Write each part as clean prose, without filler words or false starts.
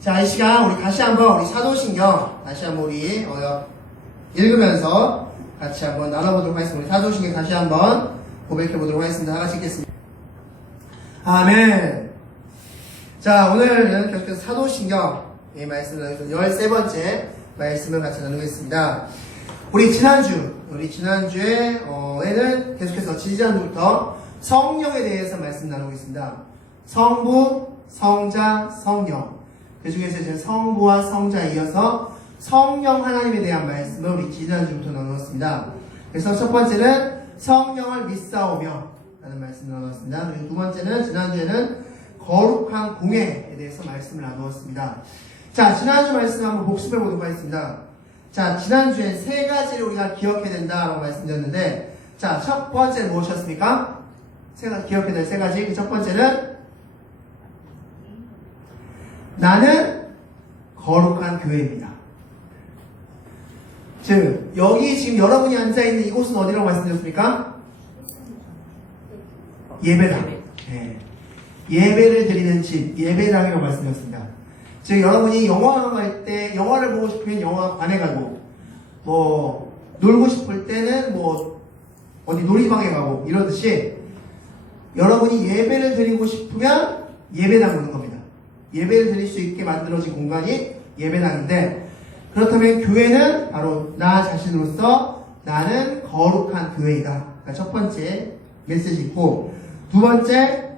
자, 이 시간 우리 다시 한번 우리 사도신경 다시 한번 우리 읽으면서 같이 한번 나눠보도록 하겠습니다. 우리 사도신경 다시 한번 고백해보도록 하겠습니다. 다 같이 읽겠습니다. 아멘. 자, 오늘은 계속해서 사도신경의 말씀을 나누면서 13번째 말씀을 같이 나누겠습니다. 우리 지난주에는 계속해서 지지난주부터 성령에 대해서 말씀 나누고 있습니다. 성부, 성자, 성령. 그 중에서 이제 성부와 성자에 이어서 성령 하나님에 대한 말씀을 우리 지난주부터 나누었습니다. 그래서 첫 번째는 성령을 믿사오며 라는 말씀을 나누었습니다. 그리고 두 번째는 지난주에는 거룩한 공예에 대해서 말씀을 나누었습니다. 자, 지난주 말씀 한번 복습해 보도록 하겠습니다. 자, 지난주에 세 가지를 우리가 기억해야 된다라고 말씀드렸는데, 자, 첫 번째는 무엇이었습니까? 기억해야 될 세 가지. 그 첫 번째는 나는 거룩한 교회입니다. 즉, 여기 지금 여러분이 앉아있는 이곳은 어디라고 말씀드렸습니까? 예배당. 네. 예배를 드리는 집, 예배당이라고 말씀드렸습니다. 즉, 여러분이 영화관 갈 때, 영화를 보고 싶으면 영화관에 가고, 놀고 싶을 때는 어디 놀이방에 가고, 이러듯이, 여러분이 예배를 드리고 싶으면 예배당 오는 겁니다. 예배를 드릴 수 있게 만들어진 공간이 예배당인데, 그렇다면 교회는 바로 나 자신으로서 나는 거룩한 교회이다. 그러니까 첫 번째 메시지 있고, 두 번째,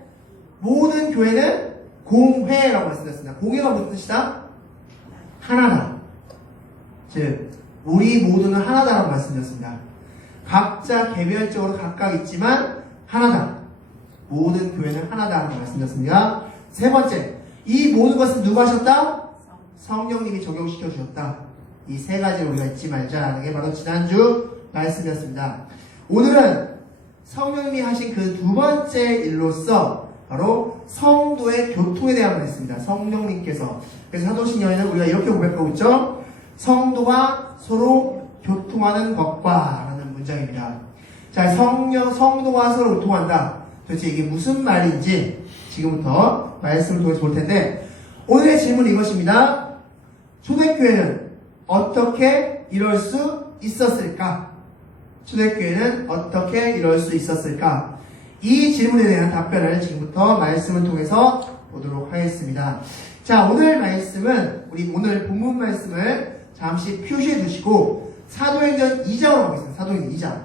모든 교회는 공회라고 말씀드렸습니다. 공회가 무슨 뜻이다? 하나다. 즉, 우리 모두는 하나다라고 말씀드렸습니다. 각자 개별적으로 각각 있지만 하나다. 모든 교회는 하나다라고 말씀드렸습니다. 세 번째, 이 모든 것은 누가 하셨다? 성령님이 적용시켜 주셨다. 이 세 가지를 우리가 잊지 말자. 이게 바로 지난주 말씀이었습니다. 오늘은 성령님이 하신 그 두 번째 일로서 바로 성도의 교통에 대한 말씀입니다. 성령님께서. 그래서 사도신경에는 우리가 이렇게 고백하고 있죠. 성도가 서로 교통하는 것과 라는 문장입니다. 자, 성도가 서로 교통한다. 도대체 이게 무슨 말인지 지금부터 말씀을 통해서 볼 텐데, 오늘의 질문은 이것입니다. 초대교회는 어떻게 이럴 수 있었을까? 초대교회는 어떻게 이럴 수 있었을까? 이 질문에 대한 답변을 지금부터 말씀을 통해서 보도록 하겠습니다. 자, 오늘 말씀은, 오늘 본문 말씀을 잠시 표시해 두시고, 사도행전 2장으로 가겠습니다. 사도행전 2장.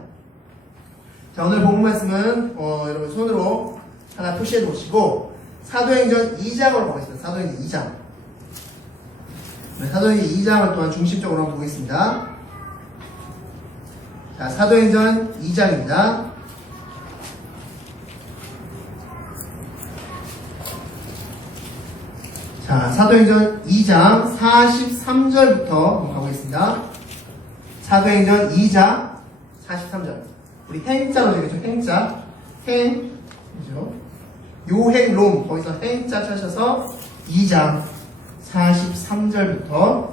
자, 오늘 본문 말씀은, 여러분 손으로 하나 표시해 놓으시고, 사도행전 2장으로 가겠습니다. 사도행전 2장. 사도행전 2장을 또한 중심적으로 한번 보겠습니다. 자, 사도행전 2장입니다. 자, 사도행전 2장 43절부터 한번 가보겠습니다. 사도행전 2장 43절. 우리 행자로 되겠죠? 행자. 그죠? 요행롬. 거기서 행자 찾으셔서 2장 43절부터.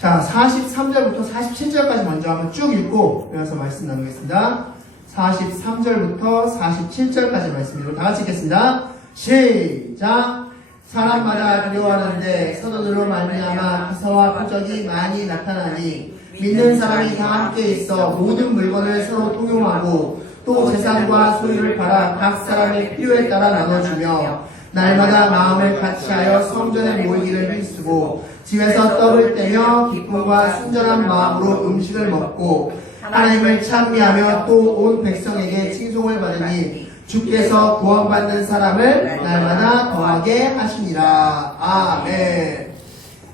자, 43절부터 47절까지 먼저 한번 쭉 읽고, 이어서 말씀 나누겠습니다. 43절부터 47절까지 말씀으로 다 같이 읽겠습니다. 시작! 사람마다 두려워하는데 서도들로 말미암아 기사와 표적이 많이 나타나니 믿는 사람이 다 함께 있어 모든 물건을 서로 통용하고 또 재산과 소유를 팔아 각 사람의 필요에 따라 나눠주며 날마다 마음을 같이하여 성전에 모이기를 힘쓰고 집에서 떡을 떼며 기쁨과 순전한 마음으로 음식을 먹고 하나님을 찬미하며 또 온 백성에게 칭송을 받으니 주께서 구원받는 사람을 날마다 더하게 하시니라. 아멘.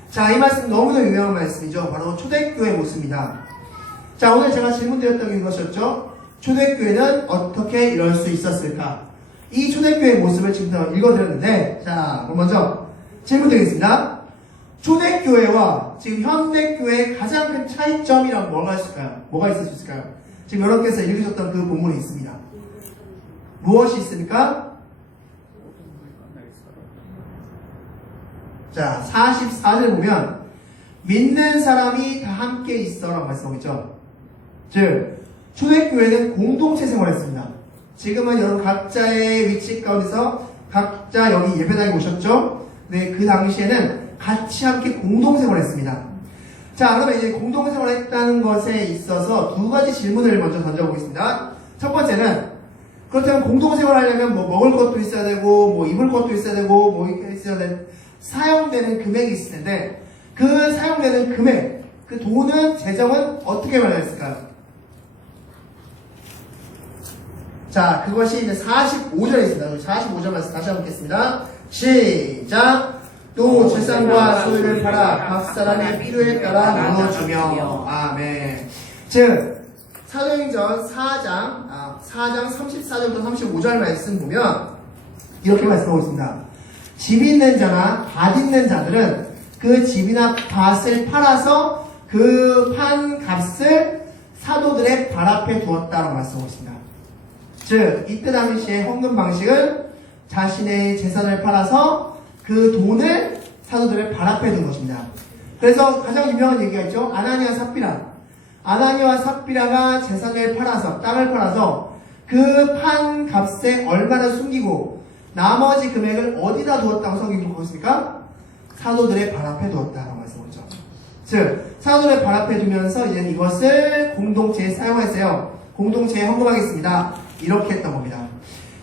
자, 이 말씀 너무나 유명한 말씀이죠. 바로 초대교회 모습입니다. 자, 오늘 제가 질문 드렸던 게 이것이었죠. 초대교회는 어떻게 이럴 수 있었을까? 이 초대교회 모습을 지금 읽어드렸는데, 자, 그럼 먼저 질문 드리겠습니다. 초대교회와 지금 현대교회의 가장 큰 차이점이란 뭐가 있을까요? 뭐가 있을 수 있을까요? 지금 여러분께서 읽으셨던 그 본문이 있습니다. 무엇이 있습니까? 자, 44절 보면 믿는 사람이 다 함께 있어 라고 말씀하고 있죠. 즉, 초대교회는 공동체 생활을 했습니다. 지금은 여러분 각자의 위치 가운데서 각자 여기 예배당에 오셨죠? 네, 그 당시에는 같이 함께 공동생활을 했습니다. 자, 그러면 이제 공동생활을 했다는 것에 있어서 두 가지 질문을 먼저 던져보겠습니다. 첫 번째는, 그렇다면 공동생활을 하려면 뭐 먹을 것도 있어야 되고, 뭐 입을 것도 있어야 되고, 뭐 이렇게 있어야 되는, 사용되는 금액이 있을 텐데, 그 사용되는 금액, 그 돈은, 재정은 어떻게 마련했을까요? 자, 그것이 이제 45절에 있습니다. 45절 말씀 다시 한번 읽겠습니다. 시작! 또 재산과 소유를 팔아 각 사람의 필요에 따라 나눠주며. 아멘. 즉, 사도행전 4장 34절부터 35절 말씀 보면 이렇게 말씀하고 있습니다. 집 있는 자나 밭 있는 자들은 그 집이나 밭을 팔아서 그 판 값을 사도들의 발 앞에 두었다고 말씀하고 있습니다. 즉, 이때 당시의 헌금 방식은 자신의 재산을 팔아서 그 돈을 사도들의 발 앞에 둔 것입니다. 그래서 가장 유명한 얘기가 있죠. 아나니와 삽비라. 아나니와 삽비라가 재산을 팔아서, 땅을 팔아서 그 판 값에 얼마나 숨기고 나머지 금액을 어디다 두었다고 성경이 보고 있습니까? 사도들의 발 앞에 두었다고 말씀하죠. 즉, 사도들의 발 앞에 두면서 이제 이것을 공동체에 사용했어요. 공동체에 헌금하겠습니다. 이렇게 했던 겁니다.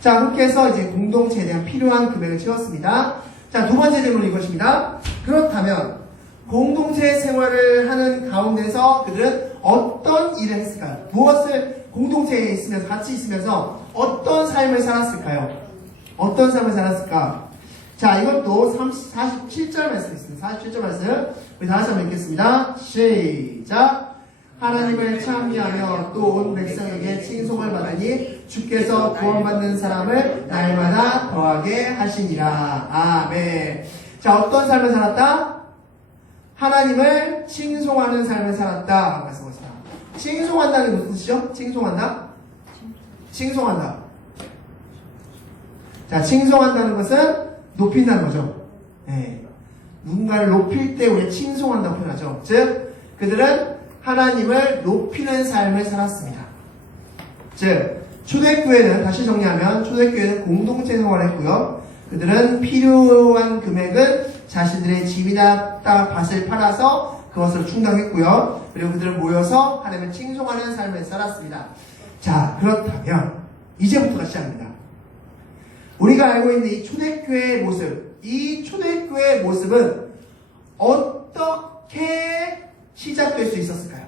자, 그렇게 해서 이제 공동체에 대한 필요한 금액을 채웠습니다. 자, 두 번째 질문은 이것입니다. 그렇다면 공동체 생활을 하는 가운데서 그들은 어떤 일을 했을까요? 무엇을 공동체에 있으면서 같이 있으면서 어떤 삶을 살았을까요? 어떤 삶을 살았을까? 자, 이것도 47절 말씀 있습니다. 47절 말씀 우리 다시 한번 읽겠습니다. 시작! 하나님을 찬미하며 또 온 백성에게 칭송을 받으니 주께서 구원받는 사람을 날마다 더하게 하시니라. 아멘. 자, 어떤 삶을 살았다? 하나님을 칭송하는 삶을 살았다 말씀하셨습니다. 칭송한다는 게 무슨 뜻이죠? 칭송한다? 칭송한다. 자, 칭송한다는 것은 높인다는 거죠. 네. 누군가를 높일 때 우리 칭송한다고 표현하죠. 즉, 그들은 하나님을 높이는 삶을 살았습니다. 즉, 초대교회는, 다시 정리하면, 초대교회는 공동체 생활을 했고요. 그들은 필요한 금액은 자신들의 집이나 땅, 밭을 팔아서 그것을 충당했고요. 그리고 그들은 모여서 하나님을 칭송하는 삶을 살았습니다. 자, 그렇다면, 이제부터가 시작입니다. 우리가 알고 있는 이 초대교회의 모습, 이 초대교회의 모습은 어떻게 시작될 수 있었을까요?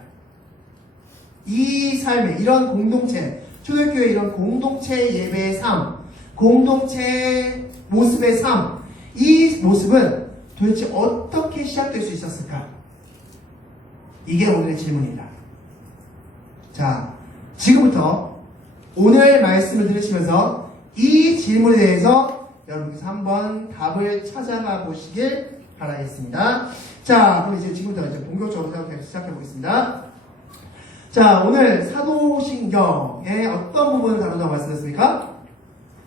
이 삶의 이런 공동체, 초대교회 이런 공동체 예배의 삶, 공동체 모습의 삶, 이 모습은 도대체 어떻게 시작될 수 있었을까? 이게 오늘의 질문입니다. 자, 지금부터 오늘 말씀을 들으시면서 이 질문에 대해서 여러분께서 한번 답을 찾아가 보시길 바라겠습니다. 자, 그럼 이제 지금부터 이제 본격적으로 시작해 보겠습니다. 자, 오늘 사도신경의 어떤 부분을 다룬다고 말씀드렸습니까?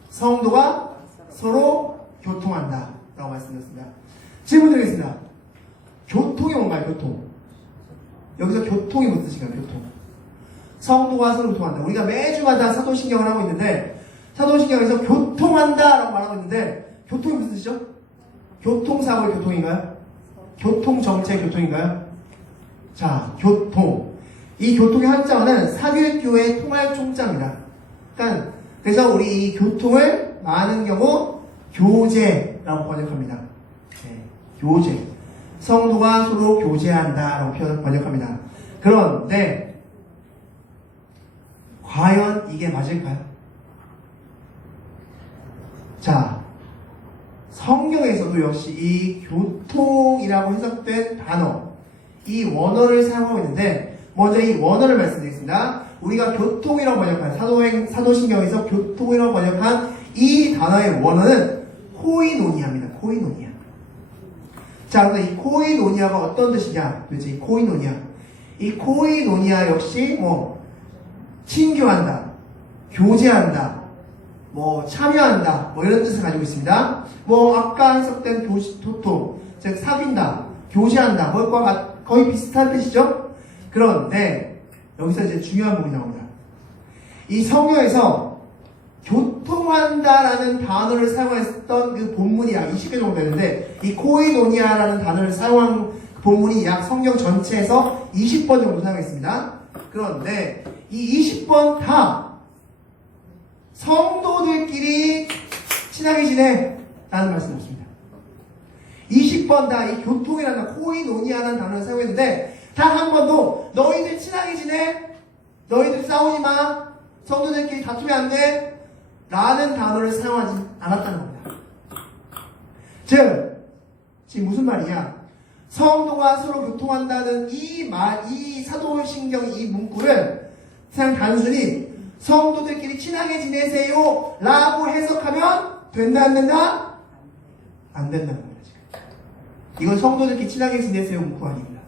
성도가 서로 교통한다 라고 말씀드렸습니다. 질문 드리겠습니다. 교통이 뭔가요? 교통. 여기서 교통이 무슨 뜻인가요? 교통. 성도가 서로 교통한다. 우리가 매주마다 사도신경을 하고 있는데 사도신경에서 교통한다 라고 말하고 있는데 교통이 무슨 뜻이죠? 교통사고의 교통인가요? 교통정체 교통인가요? 자, 교통. 이 교통의 한자어는 사교육교회의 통할 총자입니다. 그러니까 그래서 우리 이 교통을 많은 경우 교제라고 번역합니다. 네, 교제. 성도가 서로 교제한다라고 번역합니다. 그런데 과연 이게 맞을까요? 자, 성경에서도 역시 이 교통이라고 해석된 단어, 이 원어를 사용하고 있는데 먼저 이 원어를 말씀드리겠습니다. 우리가 교통이라고 번역한 사도신경에서 교통이라고 번역한 이 단어의 원어는 코이노니아입니다. 코이노니아. 자, 근데 이 코이노니아가 어떤 뜻이냐? 도대체 이 코이노니아. 이 코이노니아 역시 친교한다, 교제한다, 참여한다, 이런 뜻을 가지고 있습니다. 아까 해석된 교통, 즉, 사귄다, 교제한다, 그것과 거의 비슷한 뜻이죠? 그런데, 여기서 이제 중요한 부분이 나옵니다. 이 성경에서 교통한다라는 단어를 사용했던 그 본문이 약 20개 정도 되는데 이 코이노니아라는 단어를 사용한 본문이 약 성경 전체에서 20번 정도 사용했습니다. 그런데 이 20번 다 성도들끼리 친하게 지내 라는 말씀이 없습니다. 20번 다 이 교통이라는 코이노니아라는 단어를 사용했는데 단 한 번도 너희들 친하게 지내? 너희들 싸우지 마? 성도들끼리 다투면 안 돼? 라는 단어를 사용하지 않았다는 겁니다. 즉, 지금 무슨 말이냐? 성도가 서로 교통한다는 이 사도신경 이 문구를 그냥 단순히 성도들끼리 친하게 지내세요 라고 해석하면 된다 안 된다? 안 된다는 겁니다. 이건 성도들끼리 친하게 지내세요 문구 아닙니다.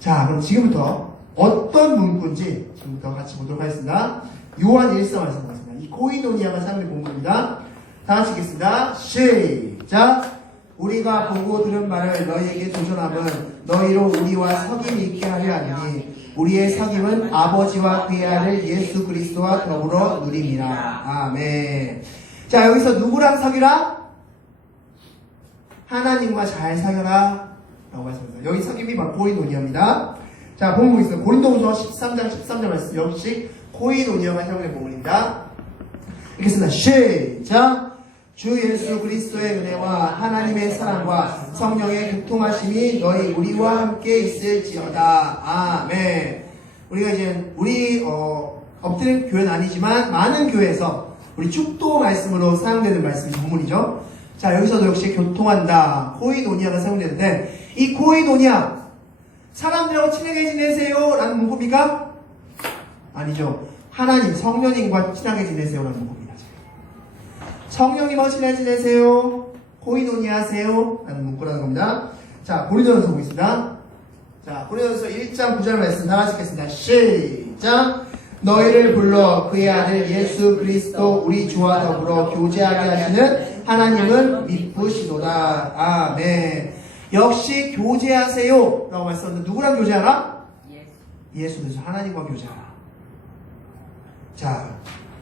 자, 그럼 지금부터 어떤 문구인지 지금부터 같이 보도록 하겠습니다. 요한 1서 말씀 같습니다. 이 코이노니아가 사용된 본문입니다. 다 같이 읽겠습니다. 시작! 우리가 보고 들은 말을 너희에게 도전함은 너희로 우리와 석임이 있게 하려 하니 우리의 석임은 아버지와 그의 아들 예수 그리스도와 더불어 누림이라. 아멘. 자, 여기서 누구랑 사귀라? 하나님과 잘 사귀라 라고 말씀합니다. 여기 석임이 바로 코이노니아입니다. 자, 본문 있어요. 고린도후서 13장 13절 말씀 역시 코이노니아가 사용된 본문입니다. 읽겠습니다. 시작! 주 예수 그리스도의 은혜와 하나님의 사랑과 성령의 교통하심이 너희 우리와 함께 있을지어다. 아멘. 우리가 이제 엎드린 교회는 아니지만 많은 교회에서 우리 축도 말씀으로 사용되는 말씀이 전문이죠. 자, 여기서도 역시 교통한다. 코이노니아가 사용되는데 이 코이노니아 사람들하고 친하게 지내세요 라는 문구입니까? 아니죠. 하나님 성령님과 친하게 지내세요 라는 문구입니다. 성령님과 친하게 지내세요. 코이노니아 하세요 라는 문구라는 겁니다. 자, 고린도전서 보겠습니다. 자, 고린도전서 1장 9절 말씀 다 같이 읽겠습니다. 시작! 너희를 불러 그의 아들 예수 그리스도 우리 주와 더불어 교제하게 하시는 하나님은 미쁘시도다. 아멘. 역시 교제하세요 라고 말씀하셨는데 누구랑 교제하라? 예수 그리스도 하나님과 교제하라. 자,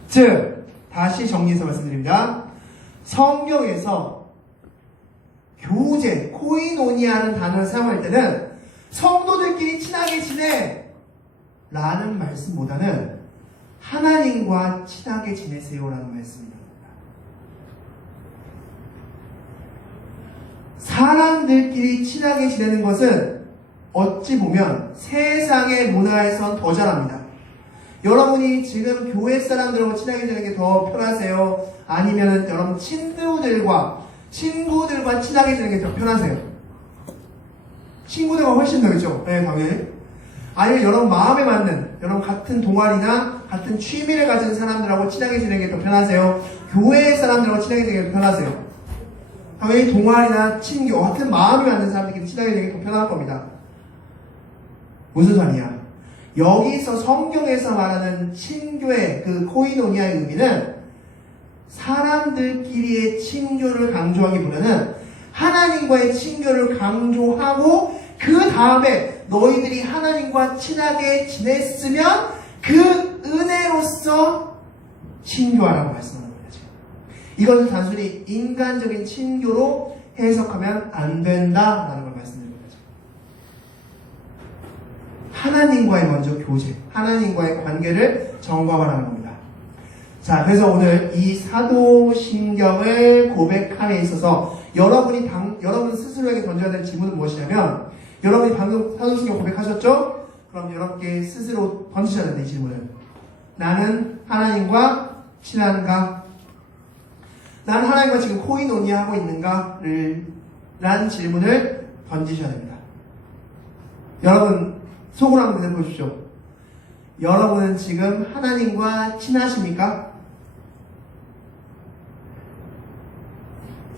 즉 다시 정리해서 말씀드립니다. 성경에서 교제, 코이노니아라는 단어를 사용할 때는 성도들끼리 친하게 지내 라는 말씀보다는 하나님과 친하게 지내세요 라는 말씀입니다. 사람들끼리 친하게 지내는 것은 어찌 보면 세상의 문화에선 더 잘합니다. 여러분이 지금 교회 사람들하고 친하게 지내는 게 더 편하세요? 아니면 여러분 친구들과 친하게 지내는 게 더 편하세요? 친구들과 훨씬 더 그렇죠? 네, 당연히. 아니면 여러분 마음에 맞는, 여러분 같은 동아리나 같은 취미를 가진 사람들하고 친하게 지내는 게 더 편하세요? 교회 사람들하고 친하게 지내는 게 더 편하세요? 당연히 동아리나 친교, 같은 마음이 맞는 사람들끼리 친하게 지내는 게 더 편할 겁니다. 무슨 소리야? 여기서 성경에서 말하는 친교의 그 코이노니아의 의미는 사람들끼리의 친교를 강조하기보다는 하나님과의 친교를 강조하고 그 다음에 너희들이 하나님과 친하게 지냈으면 그 은혜로서 친교하라고 말씀하는 거죠. 이것을 단순히 인간적인 친교로 해석하면 안 된다라는 걸 말씀드립니다. 하나님과의 먼저 교제, 하나님과의 관계를 점검하라는 겁니다. 자, 그래서 오늘 이 사도신경을 고백함에 있어서 여러분 스스로에게 던져야 될 질문은 무엇이냐면, 여러분이 방금 사도신경 고백하셨죠? 그럼 여러분께 스스로 던지셔야 된다, 이 질문을. 나는 하나님과 친한가? 나는 하나님과 지금 코이노니아 하고 있는가? 라는 질문을 던지셔야 됩니다. 여러분, 속으로 한번 대답해 보십시오. 여러분은 지금 하나님과 친하십니까?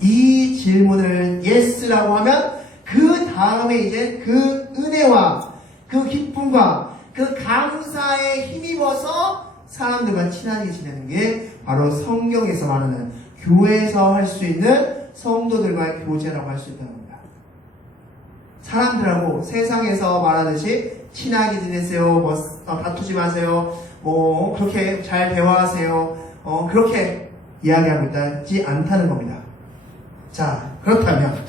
이 질문을 yes라고 하면 그 다음에 이제 그 은혜와 그 기쁨과 그 감사에 힘입어서 사람들과 친하게 지내는 게 바로 성경에서 말하는 교회에서 할 수 있는 성도들과의 교제라고 할 수 있다는 겁니다. 사람들하고 세상에서 말하듯이 친하게 지내세요, 다투지 마세요, 그렇게 잘 대화하세요, 그렇게 이야기하고 있지 않다는 겁니다. 자, 그렇다면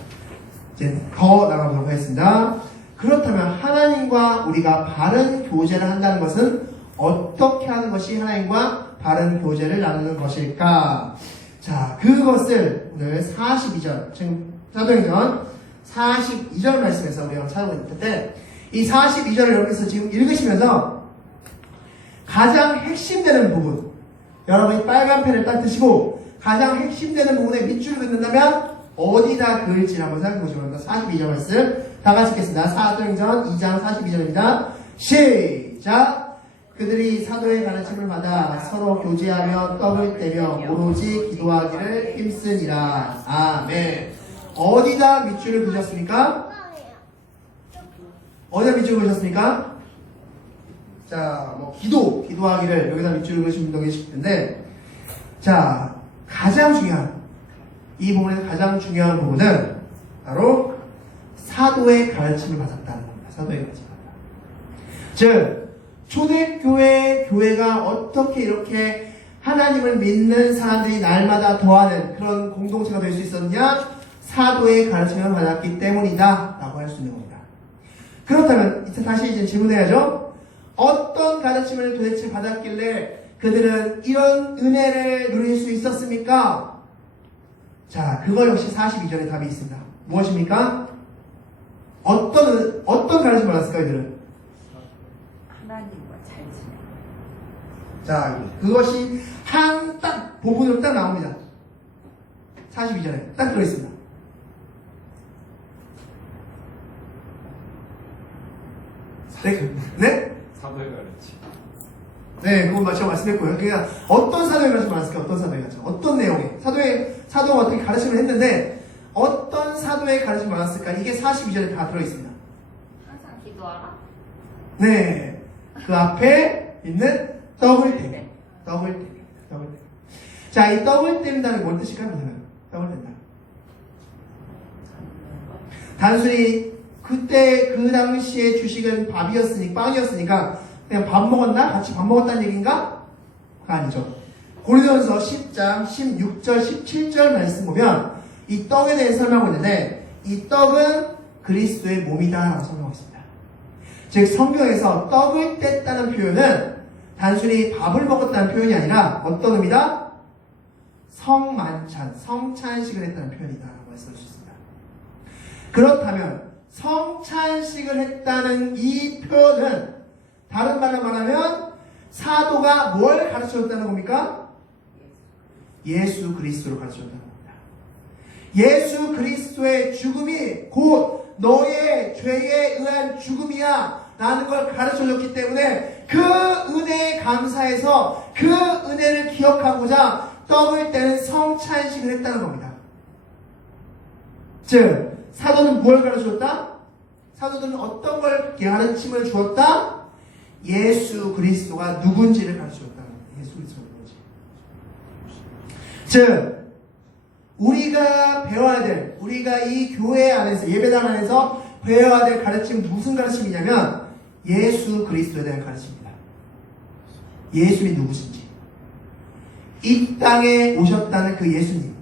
이제 더 나가보도록 하겠습니다. 그렇다면 하나님과 우리가 바른 교제를 한다는 것은 어떻게 하는 것이 하나님과 바른 교제를 나누는 것일까? 자, 그것을 오늘 42절, 지금 사도행전 42절 말씀에서 우리가 찾아보고 있는데, 이 42절을 여러분께서 지금 읽으시면서 가장 핵심되는 부분, 여러분이 빨간 펜을 딱 드시고 가장 핵심되는 부분에 밑줄을 긋는다면 어디다 그을지 한번 생각해 보시기 바랍니다. 42절 말씀 다 같이 읽겠습니다. 사도행전 2장 42절입니다. 시작! 그들이 사도의 가르침을 받아 서로 교제하며 떡을 떼며 오로지 기도하기를 힘쓰니라. 아멘. 어디다 밑줄을 그으셨습니까? 어디다 밑줄을 그으셨습니까? 자, 기도하기를 여기다 밑줄을 그으신 분도 계실 텐데, 자, 가장 중요한, 이 부분에서 가장 중요한 부분은 바로 사도의 가르침을 받았다는 겁니다. 사도의 가르침을 받았다. 즉, 초대교회 교회가 어떻게 이렇게 하나님을 믿는 사람들이 날마다 더하는 그런 공동체가 될 수 있었느냐? 사도의 가르침을 받았기 때문이다 라고 할 수 있는 겁니다. 그렇다면 다시 이제 질문해야죠. 어떤 가르침을 도대체 받았길래 그들은 이런 은혜를 누릴 수 있었습니까? 자, 그거 역시 42절에 답이 있습니다. 무엇입니까? 어떤 가르침을 받았을까 이들은? 하나님과 잘 지내. 자, 그것이 한 딱 부분으로 딱 나옵니다. 42절에 딱 들어있습니다. 네? 사도의 가르침. 네, 그건 제가 말씀했고요. 그러니까 어떤 사도의 가르침을 받았을까? 어떤 사도의 가르침? 어떤 내용의? 사도가 어떻게 가르침을 했는데 어떤 사도의 가르침을 받았을까? 이게 42절에 다 들어있습니다. 항상 기도하라. 네, 그 앞에 있는 떡을 떼며. 떡을 떼며. 자, 이 떡을 뗀다는 게 뭔 뜻일까요? 떡을 뗀다. 단순히 그때 그 당시에 주식은 빵이었으니까 그냥 밥 먹었나? 같이 밥 먹었다는 얘기인가? 그거 아니죠. 고린도전서 10장 16절 17절 말씀 보면 이 떡에 대해 설명하고 있는데 이 떡은 그리스도의 몸이다 라고 설명하고 있습니다. 즉 성경에서 떡을 뗐다는 표현은 단순히 밥을 먹었다는 표현이 아니라 어떤 의미다? 성만찬, 성찬식을 했다는 표현이다 라고 말씀할 수 있습니다. 그렇다면 성찬식을 했다는 이 표현은 다른 말로 말하면 사도가 뭘 가르쳐줬다는 겁니까? 예수 그리스도를 가르쳐줬다는 겁니다. 예수 그리스도의 죽음이 곧 너의 죄에 의한 죽음이야 라는 걸 가르쳐줬기 때문에 그 은혜에 감사해서 그 은혜를 기억하고자 떡을 떼는 성찬식을 했다는 겁니다. 즉 사도는 뭘 가르쳐줬다? 사도들은 어떤 걸 가르침을 주었다? 예수 그리스도가 누군지를 가르쳐줬다는 겁니다. 예수 그리스도가 누군지. 즉 우리가 배워야 될, 우리가 이 교회 안에서, 예배당 안에서 배워야 될 가르침은 무슨 가르침이냐면 예수 그리스도에 대한 가르침입니다. 예수님이 누구신지, 이 땅에 오셨다는 그 예수님,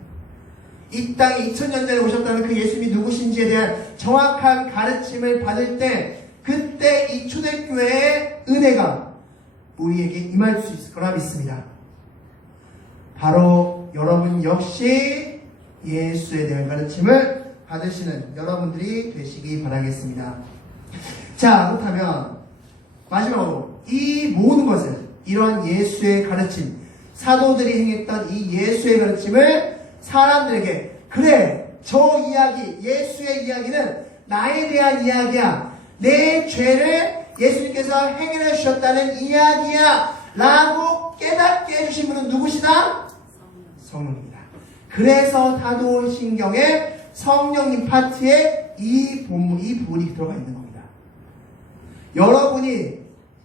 이 땅에 2000년 전에 오셨다는 그 예수님이 누구신지에 대한 정확한 가르침을 받을 때 그때 이 초대교회의 은혜가 우리에게 임할 수 있을 거라 믿습니다. 바로 여러분 역시 예수에 대한 가르침을 받으시는 여러분들이 되시기 바라겠습니다. 자, 그렇다면 마지막으로 이 모든 것을, 이러한 예수의 가르침, 사도들이 행했던 이 예수의 가르침을 사람들에게, 그래, 저 이야기, 예수의 이야기는 나에 대한 이야기야, 내 죄를 예수님께서 해결해 주셨다는 이야기야 라고 깨닫게 해주신 분은 누구시다? 성령입니다. 그래서 사도신경에 성령님 파트에 이 부분이 들어가 있는 겁니다. 여러분이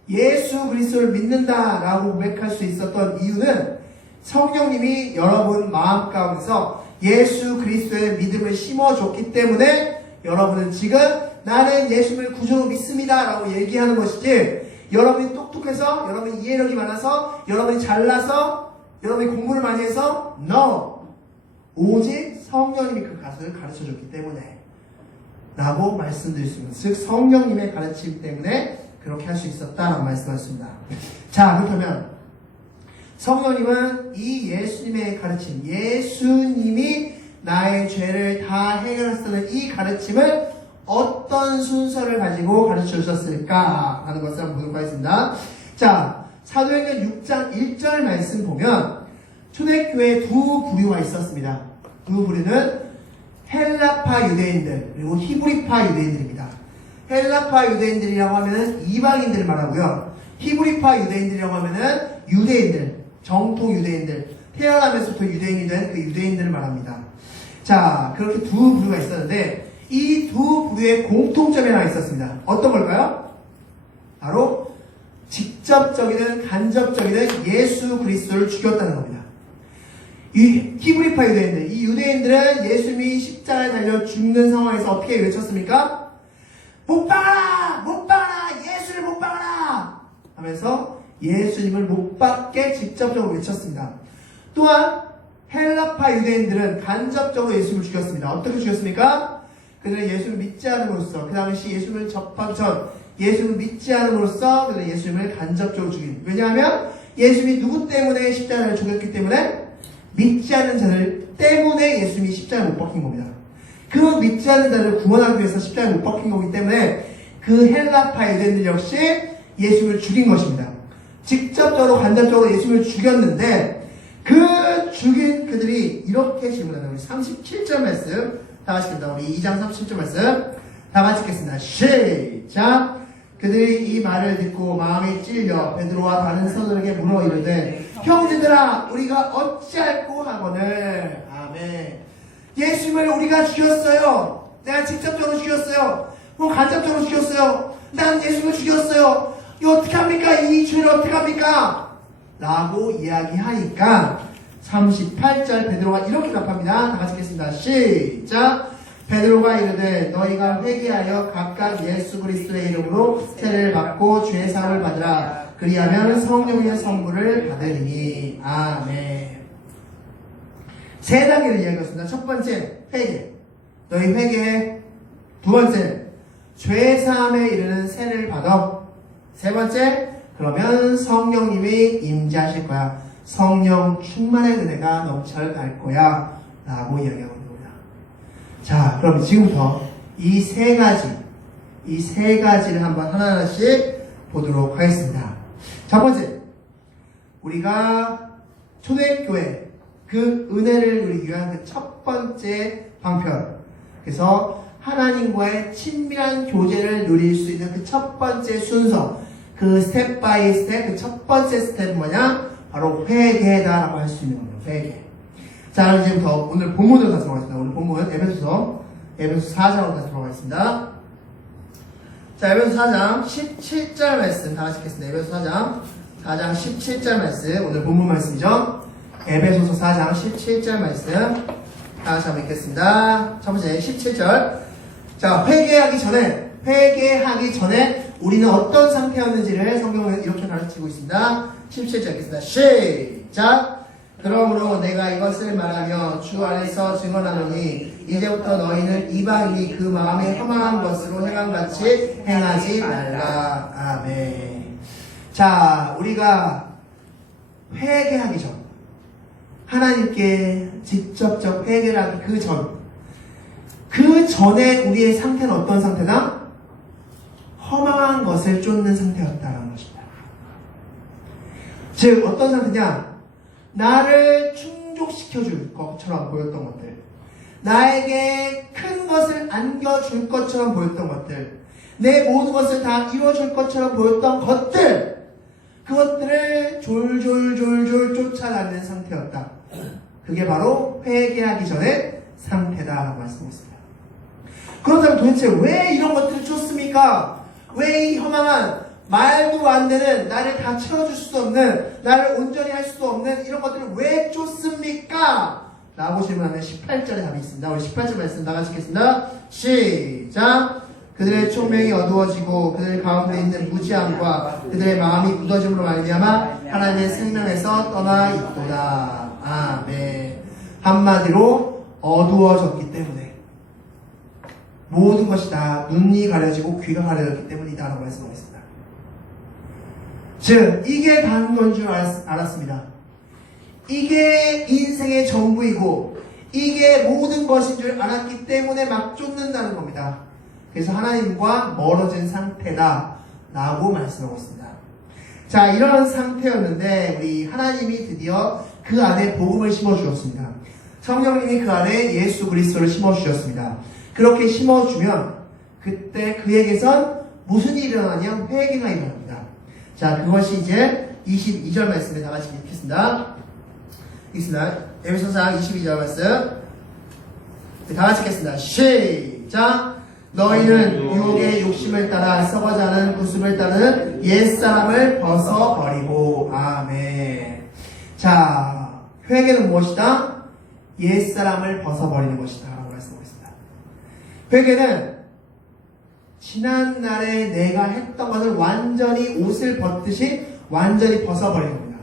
예수 그리스도를 믿는다라고 고백할 수 있었던 이유는 성령님이 여러분 마음 가운데서 예수 그리스도의 믿음을 심어줬기 때문에 여러분은 지금 나는 예수를 구주로 믿습니다 라고 얘기하는 것이지, 여러분이 똑똑해서, 여러분이 이해력이 많아서, 여러분이 잘나서 여러분이 공부를 많이 해서? No. 오직 성령님이 그 것을 가르쳐줬기 때문에 라고 말씀드릴 수 있는, 즉 성령님의 가르침 때문에 그렇게 할 수 있었다라고 말씀하셨습니다. 자, 그렇다면 성령님은 이 예수님의 가르침, 예수님이 나의 죄를 다 해결했다는 이 가르침을 어떤 순서를 가지고 가르쳐 주셨을까 하는 것을 한번 보도록 하겠습니다. 자, 사도행전 6장 1절 말씀 보면 초대교회에 두 부류가 있었습니다. 두 부류는 헬라파 유대인들 그리고 히브리파 유대인들입니다. 헬라파 유대인들이라고 하면 이방인들을 말하고요. 히브리파 유대인들이라고 하면 유대인들, 정통 유대인들, 태어나면서부터 유대인이 된 그 유대인들을 말합니다. 자, 그렇게 두 부류가 있었는데 이 두 부류의 공통점이 하나 있었습니다. 어떤 걸까요? 바로 직접적이든 간접적이든 예수 그리스도를 죽였다는 겁니다. 이 히브리파 유대인들, 이 유대인들은 예수님이 십자가에 달려 죽는 상황에서 어떻게 외쳤습니까? 못 박아라! 못 박아라! 예수를 못 박아라! 하면서 예수님을 못 박게 직접적으로 외쳤습니다. 또한 헬라파 유대인들은 간접적으로 예수님을 죽였습니다. 어떻게 죽였습니까? 그들은 예수를 믿지 않음으로써, 그 당시 예수님을 접하기 전 예수님을 믿지 않음으로써 그들은 예수님을 간접적으로 죽인. 왜냐하면 예수님이 누구 때문에 십자가를 죽였기 때문에? 믿지 않는 자들 때문에 예수님이 십자가를 못 박힌 겁니다. 그 믿지 않는 자를 구원하기 위해서 십자가를 못 박힌 거기 때문에 그 헬라파 유대인들 역시 예수님을 죽인 것입니다. 직접적으로 간접적으로 예수님을 죽였는데 그 죽인 그들이 이렇게 질문하는, 우리 37절 말씀 다 같이 읽겠습니다. 우리 2장 37절 말씀 다 같이 읽겠습니다. 시작! 그들이 이 말을 듣고 마음이 찔려 베드로와 다른 성도들에게 물어 이르되 형제들아 우리가 어찌할꼬 하거늘. 아멘. 예수님을 우리가 죽였어요. 내가 직접적으로 죽였어요. 뭐 간접적으로 죽였어요. 난 예수님을 죽였어요. 이거 어떻게 합니까? 이 죄를 어떻게 합니까? 라고 이야기하니까 38절 베드로가 이렇게 답합니다. 다 같이 읽겠습니다. 시작! 베드로가 이르되 너희가 회개하여 각각 예수 그리스도의 이름으로 세례를 받고 죄 사함을 받으라. 그리하면 성령의 선물을 받으리니. 아멘. 세 단계를 이야기했습니다. 첫 번째, 회개. 너희 회개해. 두 번째, 죄 사함에 이르는 세례를 받아. 세 번째, 그러면 성령님이 임재하실 거야. 성령 충만의 은혜가 넘쳐갈 거야. 라고 이야기하고 있는 겁니다. 자, 그럼 지금부터 이 세 가지를 한번 하나하나씩 보도록 하겠습니다. 첫 번째, 우리가 초대교회 그 은혜를 누리기 위한 그 첫 번째 방편. 그래서 하나님과의 친밀한 교제를 누릴 수 있는 그 첫 번째 순서, 그 스텝 바이 스텝, 그 첫 번째 스텝은 뭐냐? 바로 회개다라고 할 수 있는 겁니다. 회개. 자, 그럼 지금부터 오늘 본문으로 다시 들어가겠습니다. 오늘 본문 에베소서 4장으로 다시 들어가겠습니다. 자, 에베소 4장 17절 말씀 다 같이 읽겠습니다. 에베소 4장 17절 말씀, 오늘 본문 말씀이죠. 에베소서 4장 17절 말씀 다 같이 한번 읽겠습니다. 첫 번째 17절. 자, 회개하기 전에 우리는 어떤 상태였는지를 성경은 이렇게 가르치고 있습니다. 17절 읽겠습니다. 시작! 그러므로 내가 이것을 말하며 주 안에서 증언하노니 이제부터 너희는 이방인이 그 마음에 허망한 것으로 행함같이 행하지 말라. 아멘. 자, 우리가 회개하기 전, 하나님께 직접적 회개를 하기 그 전에 우리의 상태는 어떤 상태다? 허망한 것을 쫓는 상태였다라는 것입니다. 즉 어떤 상태냐? 나를 충족시켜줄 것처럼 보였던 것들, 나에게 큰 것을 안겨줄 것처럼 보였던 것들, 내 모든 것을 다 이루어줄 것처럼 보였던 것들, 그것들을 졸졸졸졸 쫓아가는 상태였다. 그게 바로 회개하기 전의 상태다라고 말씀했습니다. 그렇다면 도대체 왜 이런 것들을 쫓습니까? 왜 이 허망한, 말도 안 되는, 나를 다 채워줄 수도 없는, 나를 온전히 할 수도 없는 이런 것들을 왜 쫓습니까? 라고 질문하면 18절에 답이 있습니다. 우리 18절 말씀 나가시겠습니다. 시작! 그들의 총명이 어두워지고 그들 가운데 있는 무지함과 그들의 마음이 굳어짐으로 말미암아 하나님의 생명에서 떠나 있도다. 아멘. 한마디로 어두워졌기 때문에 모든 것이 다 눈이 가려지고 귀가 가려졌기 때문이다 라고 말씀하겠습니다. 즉 이게 단건 줄 알았습니다. 이게 인생의 전부이고 이게 모든 것인 줄 알았기 때문에 막 쫓는다는 겁니다. 그래서 하나님과 멀어진 상태다 라고 말씀하고 있습니다. 자, 이런 상태였는데 우리 하나님이 드디어 그 안에 복음을 심어주었습니다. 성령님이 그 안에 예수 그리스도를 심어주셨습니다. 그렇게 심어주면 그때 그에게선 무슨 일이 일어나냐? 회개가 일어납니다. 자, 그것이 이제 22절 말씀에 다 같이 읽겠습니다. 읽습니다. 에베소서 22절 말씀. 다 같이 읽겠습니다. 시작! 너희는 유혹의 욕심을 따라 썩어가는 구습을 따르는 옛사람을 벗어버리고. 아멘. 자, 회개는 무엇이다? 옛사람을 벗어버리는 것이다 라고 말씀하겠습니다. 회개는 지난날에 내가 했던 것을 완전히 옷을 벗듯이 완전히 벗어버리는 겁니다.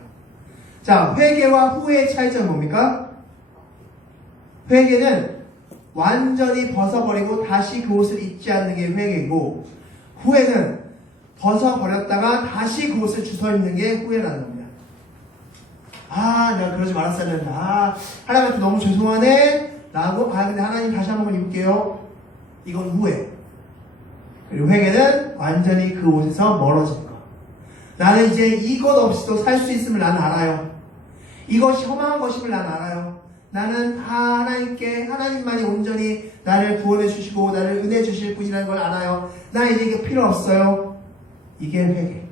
자, 회개와 후회의 차이점은 뭡니까? 회개는 완전히 벗어버리고 다시 그 옷을 입지 않는 게 회개이고, 후회는 벗어버렸다가 다시 그 옷을 주워 입는 게 후회라는 겁니다. 아, 내가 그러지 말았어야 된다. 아, 하나님한테 너무 죄송하네 라고, 근데 하나님 다시 한 번만 입을게요. 이건 후회. 그리고 회개는 완전히 그 옷에서 멀어지는 것. 나는 이제 이것 없이도 살 수 있음을 나는 알아요. 이것이 허망한 것임을 나는 알아요. 나는 다 하나님만이 온전히 나를 구원해 주시고 나를 은혜 주실 분이라는 걸 알아요. 나 이제 이게 필요 없어요. 이게 회개.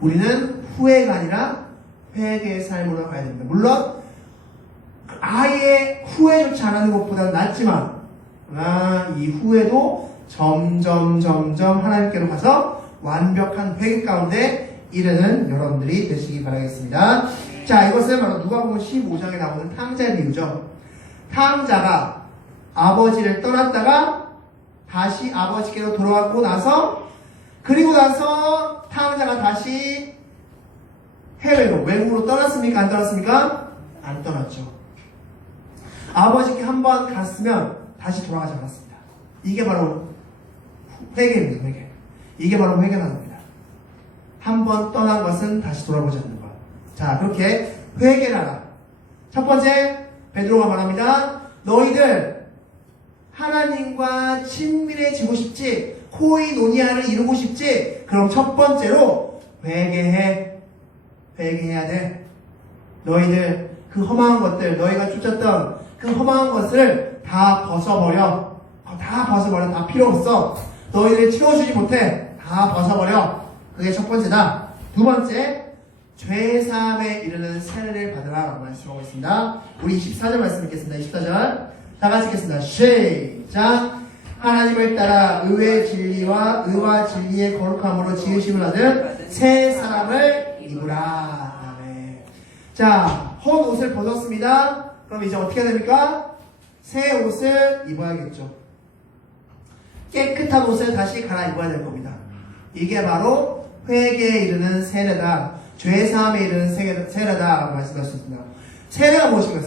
우리는 후회가 아니라 회개의 삶으로 가야 됩니다. 물론 아예 후회조차 안 하는 것보다는 낫지만 이 후회도 점점 하나님께로 가서 완벽한 회개 가운데 이르는 여러분들이 되시기 바라겠습니다. 자, 이것은 바로 누가복음 15장에 나오는 탕자의 비유죠. 탕자가 아버지를 떠났다가 다시 아버지께로 돌아왔고 나서, 그리고 나서 탕자가 다시 해외로, 외국으로 떠났습니까? 안 떠났습니까? 안 떠났죠. 아버지께 한번 갔으면 다시 돌아가지 않았습니다. 이게 바로 회개입니다. 회개. 이게 바로 회개라는 겁니다. 한번 떠난 것은 다시 돌아보지 않는 것. 자, 그렇게 회개하라. 첫 번째, 베드로가 말합니다. 너희들 하나님과 친밀해지고 싶지, 코이노니아를 이루고 싶지, 그럼 첫 번째로 회개해. 회개해야 돼. 너희들 그 허망한 것들, 너희가 쫓았던 그 허망한 것을 다 벗어버려. 다 필요 없어. 너희를 채워주지 못해. 다 벗어버려. 그게 첫 번째다. 두 번째, 죄사함에 이르는 세례를 받으라 라고 말씀하고 있습니다. 우리 24절 말씀 읽겠습니다. 24절 다 같이 읽겠습니다. 시작. 하나님을 따라 의와 진리의 거룩함으로 지으심을 얻은 새 사람을 입으라. 아멘. 자, 헛 옷을 벗었습니다. 그럼 이제 어떻게 해야 됩니까? 새 옷을 입어야겠죠. 깨끗한 옷을 다시 갈아입어야 될 겁니다. 이게 바로 회개에 이르는 세례다. 죄사함에 이르는 세례다 라고 말씀할 수 있습니다. 세례가 무엇인가요?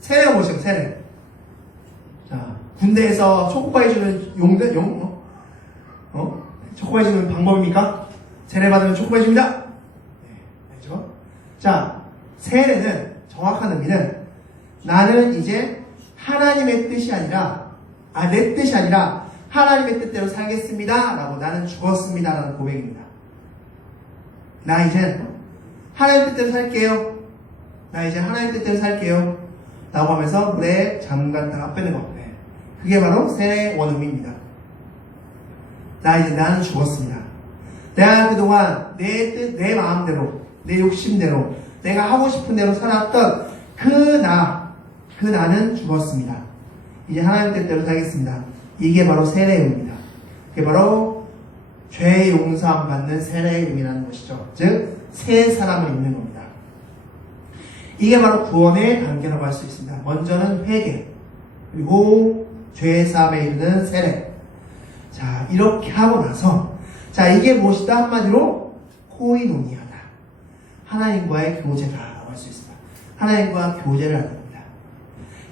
세례가 무엇인가요? 세례. 자, 군대에서 초코바이 주는 초코바이 주는 방법입니까? 세례 받으면 초코바이 줍니다. 네, 알죠? 자, 세례는 정확한 의미는 나는 이제 하나님의 뜻이 아니라 내 뜻이 아니라 하나님의 뜻대로 살겠습니다 라고 나는 죽었습니다 라는 고백입니다. 나 이제 하나님 뜻대로 살게요. 나 이제 하나님 뜻대로 살게요 라고 하면서 물에 잠갔다가 빼는 거. 네. 그게 바로 세례의 원음입니다. 나는 죽었습니다. 내가 그동안 내 뜻, 내 마음대로, 내 욕심대로, 내가 하고 싶은 대로 살았던 그 나는 죽었습니다. 이제 하나님 뜻대로 살겠습니다. 이게 바로 세례의 의미입니다. 이게 바로 죄의 용서함 받는 세례의 의미라는 것이죠. 즉, 새 사람을 입는 겁니다. 이게 바로 구원의 단계라고 할 수 있습니다. 먼저는 회개, 그리고 죄 사함에 이르는 세례. 자, 이렇게 하고 나서, 자, 이게 무엇이다? 한마디로 코이노니아다. 하나님과의 교제다라고 할 수 있습니다. 하나님과 교제를 하는 겁니다.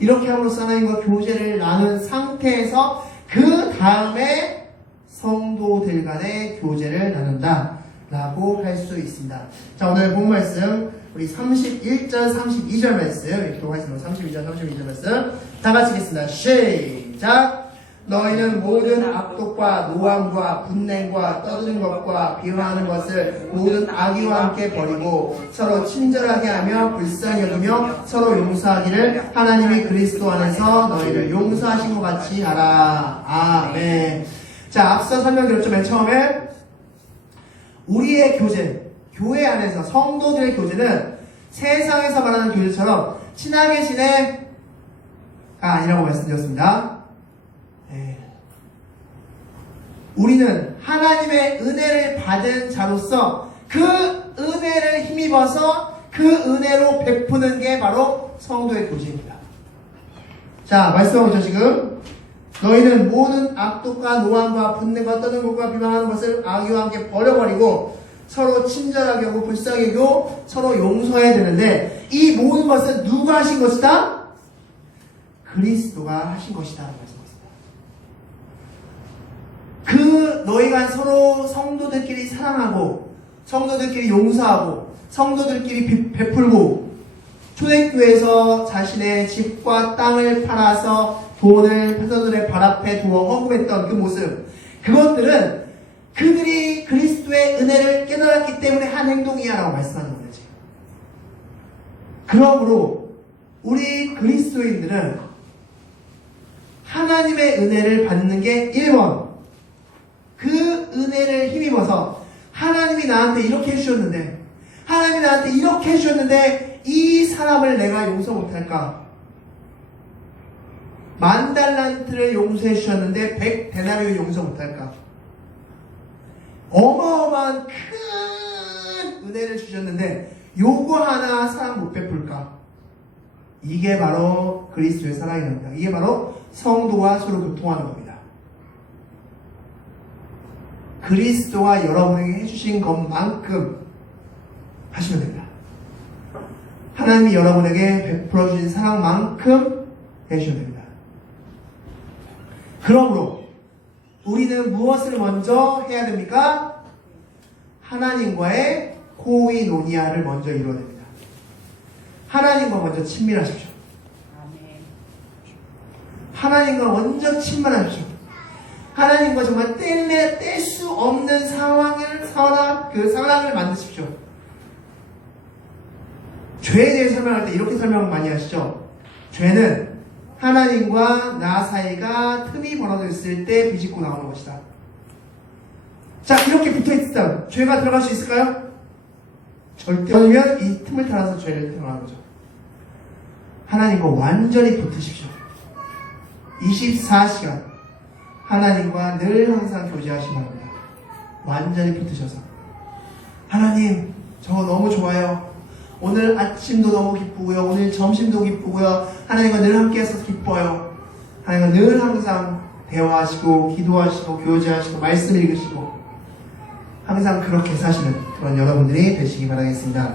이렇게 함으로써 하나님과 교제를 나눈 상태에서 그 다음에 성도들 간의 교제를 나눈다 라고 할 수 있습니다. 자, 오늘 본 말씀 우리 31절 32절 말씀 읽도록 하겠습니다. 32절 32절 말씀 다 같이 읽겠습니다. 시작. 너희는 모든 악독과 노함과 분냉과 떠드는 것과 비방하는 것을 모든 악의와 함께 버리고 서로 친절하게 하며 불쌍히 여기며 서로 용서하기를 하나님이 그리스도 안에서 너희를 용서하신 것 같이 하라. 아멘. 자, 앞서 설명드렸죠. 맨 처음에 우리의 교제, 교회 안에서 성도들의 교제는 세상에서 말하는 교제처럼 친하게 지내가 아니라고 말씀드렸습니다. 우리는 하나님의 은혜를 받은 자로서 그 은혜를 힘입어서 그 은혜로 베푸는 게 바로 성도의 교제입니다. 자, 말씀하고 있죠, 지금. 너희는 모든 악독과 노함과 분내과 떠는 것과 비방하는 것을 악의와 함께 버려버리고 서로 친절하게 하고 불쌍히 여기고 서로 용서해야 되는데 이 모든 것은 누가 하신 것이다? 그리스도가 하신 것이다. 그 너희가 서로 성도들끼리 사랑하고 성도들끼리 용서하고 성도들끼리 베풀고 초대교회에서 자신의 집과 땅을 팔아서 돈을 패서들의 발 앞에 두어 헌금했던 그 모습, 그것들은 그들이 그리스도의 은혜를 깨달았기 때문에 한 행동이야 라고 말씀하는 거지. 그러므로 우리 그리스도인들은 하나님의 은혜를 받는 게 1번, 그 은혜를 힘입어서 하나님이 나한테 이렇게 해주셨는데 하나님이 나한테 이렇게 해주셨는데 이 사람을 내가 용서 못할까? 10,000달란트를 용서해 주셨는데 100데나리오 용서 못할까? 어마어마한 큰 은혜를 주셨는데 요거 하나 사람 못 베풀까? 이게 바로 그리스도의 사랑이라는 겁니다. 이게 바로 성도와 서로 교통하는 겁니다. 그리스도가 여러분에게 해주신 것만큼 하시면 됩니다. 하나님이 여러분에게 베풀어 주신 사랑만큼 해주시면 됩니다. 그러므로 우리는 무엇을 먼저 해야 됩니까? 하나님과의 코이노니아를 먼저 이루어야 됩니다. 하나님과 먼저 친밀하십시오. 하나님과 먼저 친밀하십시오. 하나님과 정말 뗄 수 없는 상황을 만드십시오. 죄에 대해 설명할 때 이렇게 설명을 많이 하시죠. 죄는 하나님과 나 사이가 틈이 벌어져 있을 때 비집고 나오는 것이다. 자, 이렇게 붙어있을 때 죄가 들어갈 수 있을까요? 절대. 아니면 이 틈을 타라서 죄를 행하는 거죠. 하나님과 완전히 붙으십시오. 24시간 하나님과 늘 항상 교제하시기 바랍니다. 완전히 붙으셔서 하나님, 저 너무 좋아요. 오늘 아침도 너무 기쁘고요. 오늘 점심도 기쁘고요. 하나님과 늘 함께해서 기뻐요. 하나님과 늘 항상 대화하시고 기도하시고 교제하시고 말씀 읽으시고 항상 그렇게 사시는 그런 여러분들이 되시기 바라겠습니다.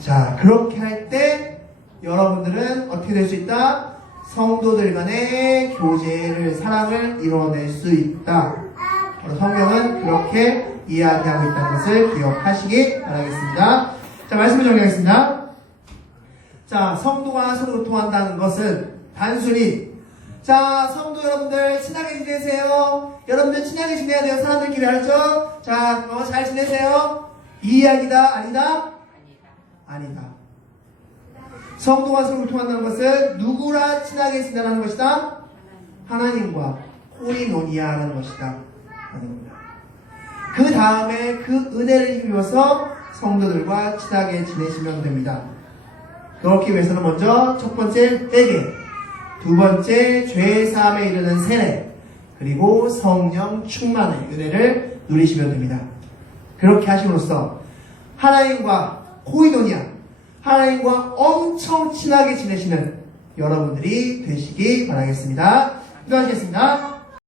자, 그렇게 할 때 여러분들은 어떻게 될 수 있다? 성도들 간의 교제를, 사랑을 이뤄낼 수 있다. 성경은 그렇게 이야기하고 있다는 것을 기억하시기 바라겠습니다. 자, 말씀을 정리하겠습니다. 자, 성도가 서로 교통한다는 것은 단순히, 자, 성도 여러분들 친하게 지내세요. 여러분들 친하게 지내야 돼요. 사람들끼리 알죠? 자, 잘 지내세요. 이 이야기다? 아니다? 아니다. 성도가 서로 교통한다는 것은 누구랑 친하게 지내라는 것이다? 하나님과 코이노니아라는 것이다. 하는 겁니다. 그 다음에 그 은혜를 힘입어서 성도들과 친하게 지내시면 됩니다. 그렇기 위해서는 먼저 첫 번째 회개, 두 번째 죄 사함에 이르는 세례, 그리고 성령 충만의 은혜를 누리시면 됩니다. 그렇게 하심으로써 하나님과 코이노니아, 하나님과 엄청 친하게 지내시는 여러분들이 되시기 바라겠습니다. 기도하시겠습니다.